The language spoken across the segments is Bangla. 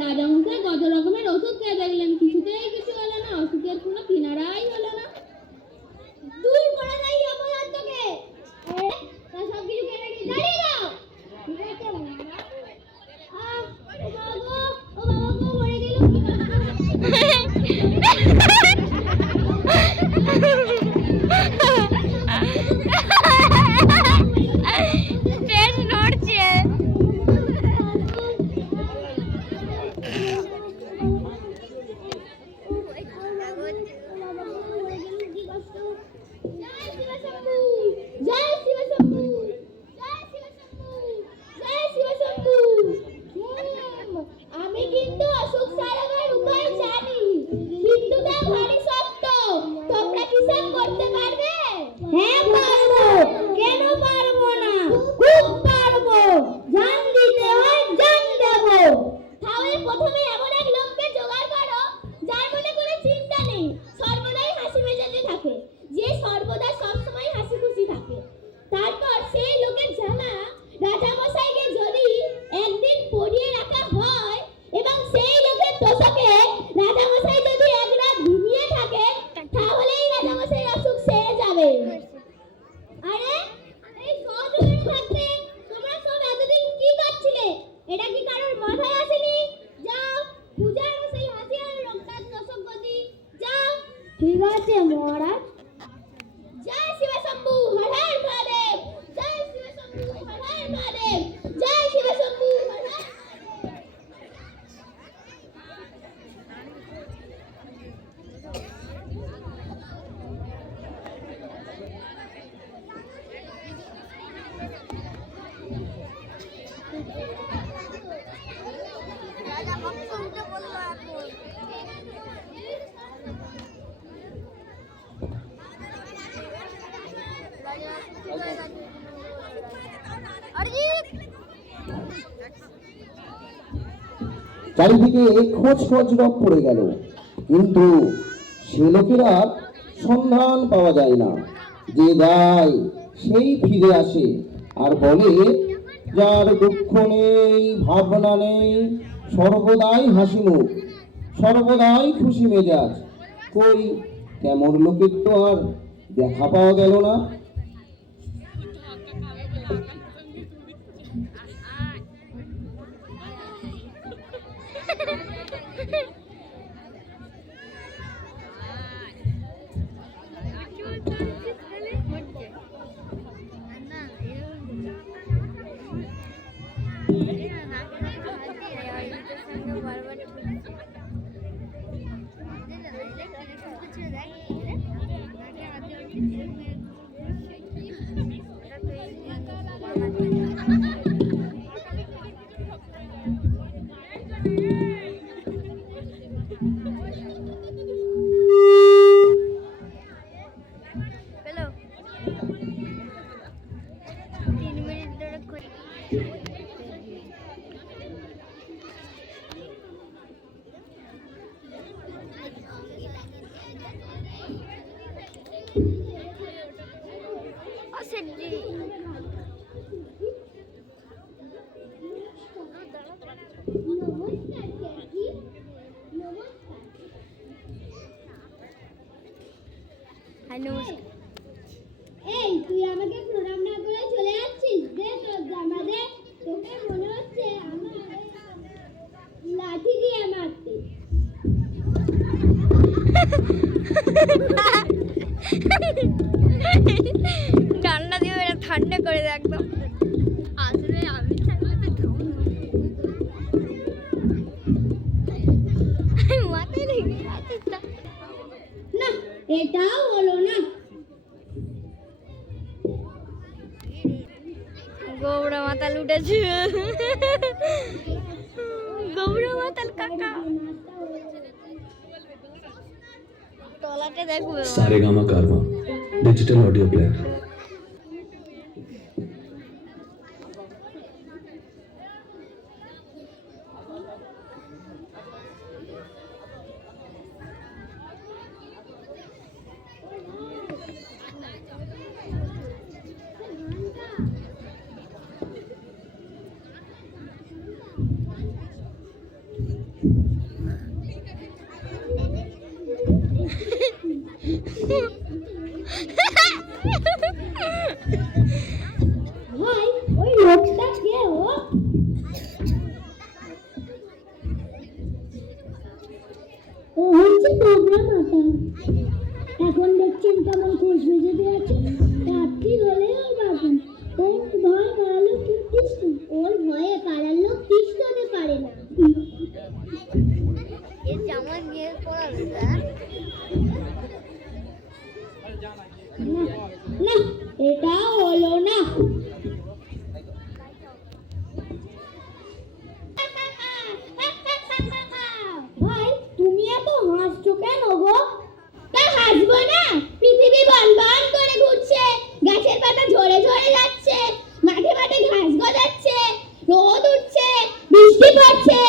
রাজামশাই কত রকমের ওষুধ খেয়ে দেখলেন, কিছুতেই কিছু হলো না, ওষুধের কোনো কিনারাই হলো না। দূর করে দেয় অপরাধকে, তা সব কিছু কেটে দাঁড়িয়ে দাও। ঠিক আছে মহারাজ। ও বাবা গো, ও বাবা গো, মরে গেল। ট্রেন নড়ছে। আমি কিন্তু অসুখ সারাবার উপায় জানি, কিন্তু তা ভারী শক্ত। তোমরা কি সব করতে পারবে? হ্যাঁ পারবো, কেন পারবো না, খুব পারবো। জান দিতে হয়, জান দেবো। তাহলে প্রথমে এমন এক লোককে জোগাড় করো যার মনে কোনো চিন্তা নেই, সর্বদাই হাসি মেজাজে থাকে, যে সর্বদা সবসময় হাসি খুশি থাকে। তারপর সেই লোকের জামা রাজামশাইকে যদি একদিন পরিয়ে রাখা হয় এবং সেই লোকের তোষকে রাজামশাই যদি এক রাত ঘুমিয়ে থাকে, তাহলেই রাজামশাই অসুখ সেরে যাবে। আরে এই সহযোগী থাকতে তোমরা সব এতদিন কি করছিলে? এটা কি কারোর মাথায় আসেনি? যাও পূজার সেই হাসি আর রক্তার তোষক গতি, যাও। ঠিক আছে মহারাজ। জয় শিব শম্ভু, হর হর মহাদেব। জয় শিব শম্ভু, হর হর মহাদেব। জয় শিব শম্ভু, হর হর। চারিদিকে খোঁজ খোঁজ রব পড়ে গেল, কিন্তু সে লোকের আর সন্ধান পাওয়া যায় না। যে যায় সেই ফিরে আসে আর বলে, যার দুঃখ নেই, ভাবনা নেই, সর্বদাই হাসি মুখ, সর্বদাই খুশি মেজাজ। কই তেমন লোকের তো আর দেখা পাওয়া গেল না। এই তুই আমাকে প্রণাম না করে চলে যাচ্ছিস? দে তোর জামা দে, তোকে মনে হচ্ছে আমার লাঠি দিয়ে মারতে। ঠান্ডা দিয়ে এটা ঠান্ডা করে দে একদম। আসলে আমি মাথায় লেগে আছে না, এটাও হলো না। গৌড়া মাতাল উঠেছে, গৌড়া মাতাল কাকা তলাতে দেখবে। सारेगामा कारवा डिजिटल ऑडियो प्लेयर। প্রোগ্রাম আতা। এখন দেখছেন কেমন খোঁজ বেঁধে আছে। রাত্রি হলে ওর বাবু ওর ভয় পালালো কৃষ্ণ, ওর ভয়ে পাড়ার লোক কৃষ্ণ হতে পারে না। এর জামা নিয়ে পড়াবে না না, এটা হলো না। ভাই তুমি এত হাসছো কেন গো? তা হাসবো না, পৃথিবী বনবন করে ঘুরছে, গাছের পাতা ঝরে ঝরে যাচ্ছে, মাঠে মাঠে ঘাস গজাচ্ছে, রোদ উঠছে, বৃষ্টি পড়ছে,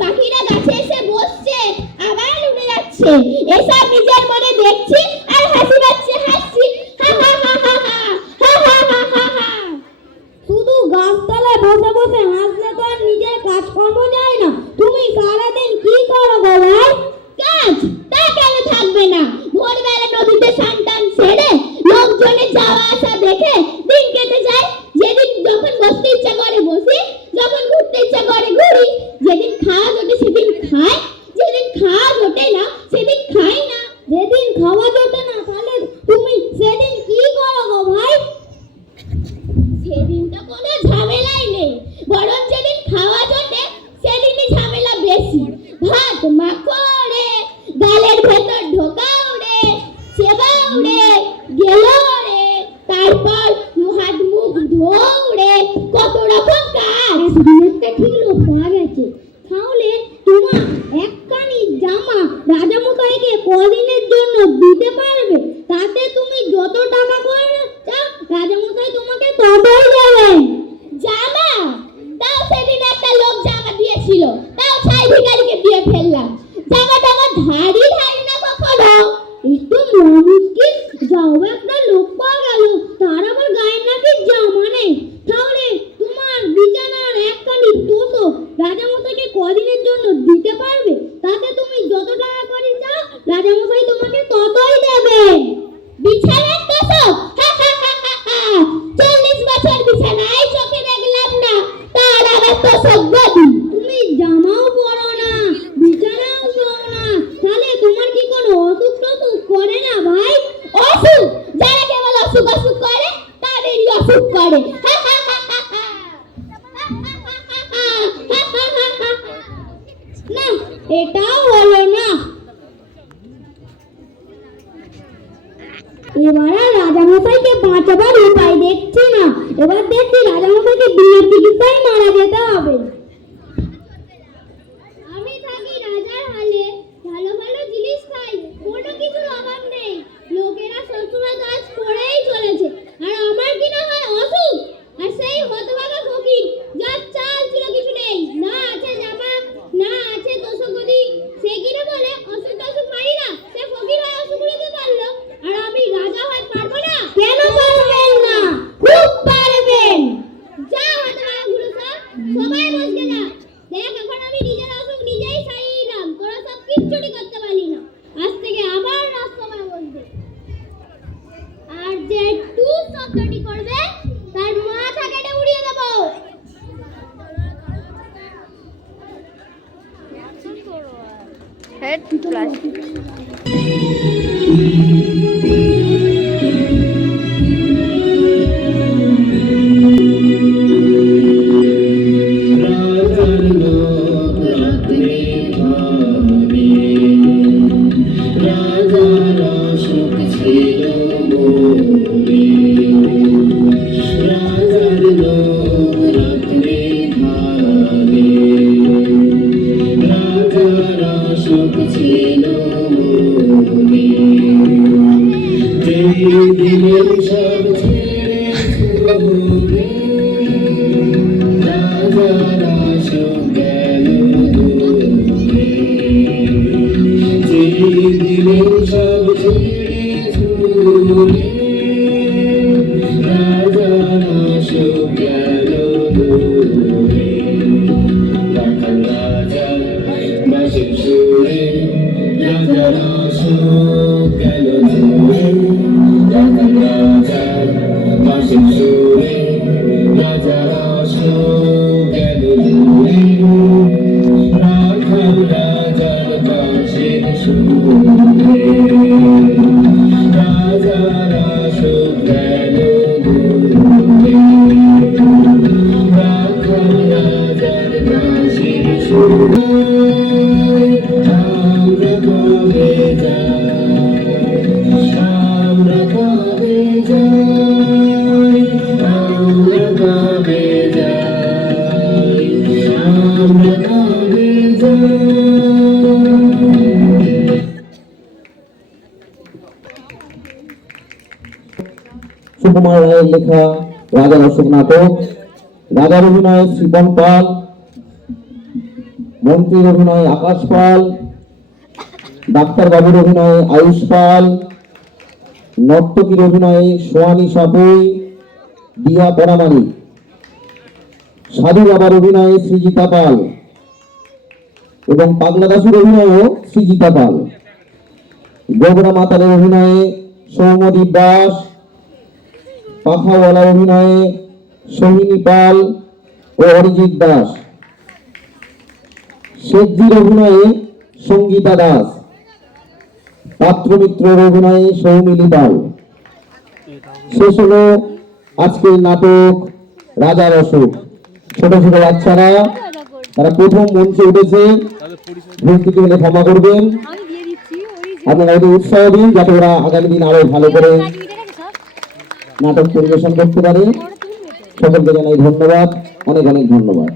পাখিরা গাছে এসে বসছে, আবার উড়ে যাচ্ছে। এসব নিজের মনে দেখছি আর হাসি পাচ্ছে, হাসছি। হা হা হা হা হা হা হা হা হা হা। শুধু গাছতলায় বসে বসে হাসলে তো আর নিজের কাজকর্ম যায় না। তুমি সারাদিন কি করো গো ভাই? কাজ তা কেন থাকবে না? ভোরবেলা নদীতে স্নান টান সেরে লোকজনের যাওয়া আসা দেখে দিন কেটে যায়। যেদিন যখন বসতে ইচ্ছা করে বসি, যখন ঘুরতে ইচ্ছা করে ঘুরি। যেদিন খাওয়া জোটে সেদিন খাই, যেদিন খাওয়া জোটে না সেদিন খাই না। যেদিন খাওয়া জোটে না তাহলে তুমি সেদিন কি করো গো ভাই? সেদিন তো কোনো ঝামেলাই নেই, বরং যেদিন খাওয়া জোটে সেদিনই ঝামেলা বেশি। ভাত মাখো রে, গালের ভেতর ঢোকাও রে, চেবাও রে, গেলো রে, তারপর হাত মুখ ধোও রে, কত রকম কাজ। একটা ঠিক লোক পাওয়া গেছে, তাহলে তোমার একখানি জামা রাজামশাইকে কদিনের জন্য দিতে পারবে? তাতে তুমি যত টাকা করে চাও রাজামশাই তোমাকে ততই দেবেন। জামা? তাও সেদিন একটা লোক জামা দিয়েছিল, তাও ছাই ভিখারিকে দিয়ে ফেললাম। জামাটা আমার ধারি ধারি না কখনো। একটু মুশকিল, যাও একটা লোক পাওয়া গেল, তার আবার গায়ের নাকি জামা নেই। তাহলে তোমার বিছানার একখানি তোষক রাজামশাইকে কদিনের জন্য দিতে পারবে? তাতে তুমি যত টাকা করে চাও রাজামশাই তোমাকে ততই দেবেন। বিছানার তোষক? হা হা হা হা হা। 40 বছর বিছানায় চোখে দেখলাম না, তার আবার তোষক গদি। তুমি জামাও পরো না, বিছানাও শোও না, তাহলে তোমার কি কোনো অসুখ টসুখ করে না ভাই? অসুখ? যারা কেবল অসুখ অসুখ করে তাদেরই অসুখ করে। হা হা হা হা হা। না, এটাও হলো না। এবার আর রাজামশাইকে বাঁচাবার উপায় দেখছি না। এবার দেখছি রাজামশাইকে বিয়ের চিকিৎসায় মারা যেতে হবে। আমি থাকি রাজার হালে, ভালো ভালো জিনিস খাই, কোনো কিছুর অভাব নেই। লোকেরা সবসময় কাজ করেই চলেছে, আর আমার কি না হয় অসুখ? আর সেই হতভাগা ফকির, যার চাল ছিল কিছু নেই, না আছে জামা, না আছে তোষকগদি, সে কিনা বলে অসুখ টসুখ মারি না, সে ফকির হয় অসুখ নিতে পারলো, আর আমি রাজা হয় পারবো না? কেন পারবেন না? খুব পারবেন। যা হতভাগা গুলো সব, সবাই বসে যা। দেখ এখন আমি নিজের অসুখ নিজেই সারিয়ে নিলাম, তোরা সব কিচ্ছুটি করতে পারলি না। আজ থেকে আবার রাজসভায় বসবে, আর যে টু শব্দটি করবে তার মাথা কেটে উড়িয়ে দেবো। Head plastic. রাজার কাছে সুকুমার রায়ের লেখা রাজার অশোক নাটক। রাজার অভিনয়ে শিবম পাল, মন্ত্রীর অভিনয়ে আকাশ পাল, ডাক্তার বাবুর অভিনয়ে আয়ুষ পাল, নর্তকীর অভিনয়ে সোয়ানী সাপুই, দিয়া পরামানিক, সাধু বাবার অভিনয়ে সৃজিতা পাল এবং পাগলা দাসুর অভিনয়েও সৃজিতা পাল, গোবরা মাতারের অভিনয়ে সৌম্যদীপ দাস, পাখাওয়ালার অভিনয়ে সোহিনী পাল ও অরিজিৎ দাস, শেঠজির অভিনয়ে সঙ্গীতা দাস, পাত্রমিত্রের অভিনয়ে সৌমিলি পাল। শেষ হলো আজকের নাটক রাজার অশোক। ছোট ছোট বাচ্চারা তারা প্রথম মঞ্চে উঠেছে, ভুল ত্রুটি হলে ক্ষমা করবেন। আপনারা ওদের উৎসাহ দিন যাতে ওরা আগামী দিন আরো ভালো করে নাটক পরিবেশন করতে পারে। সকলকে জানাই ধন্যবাদ, অনেক অনেক ধন্যবাদ।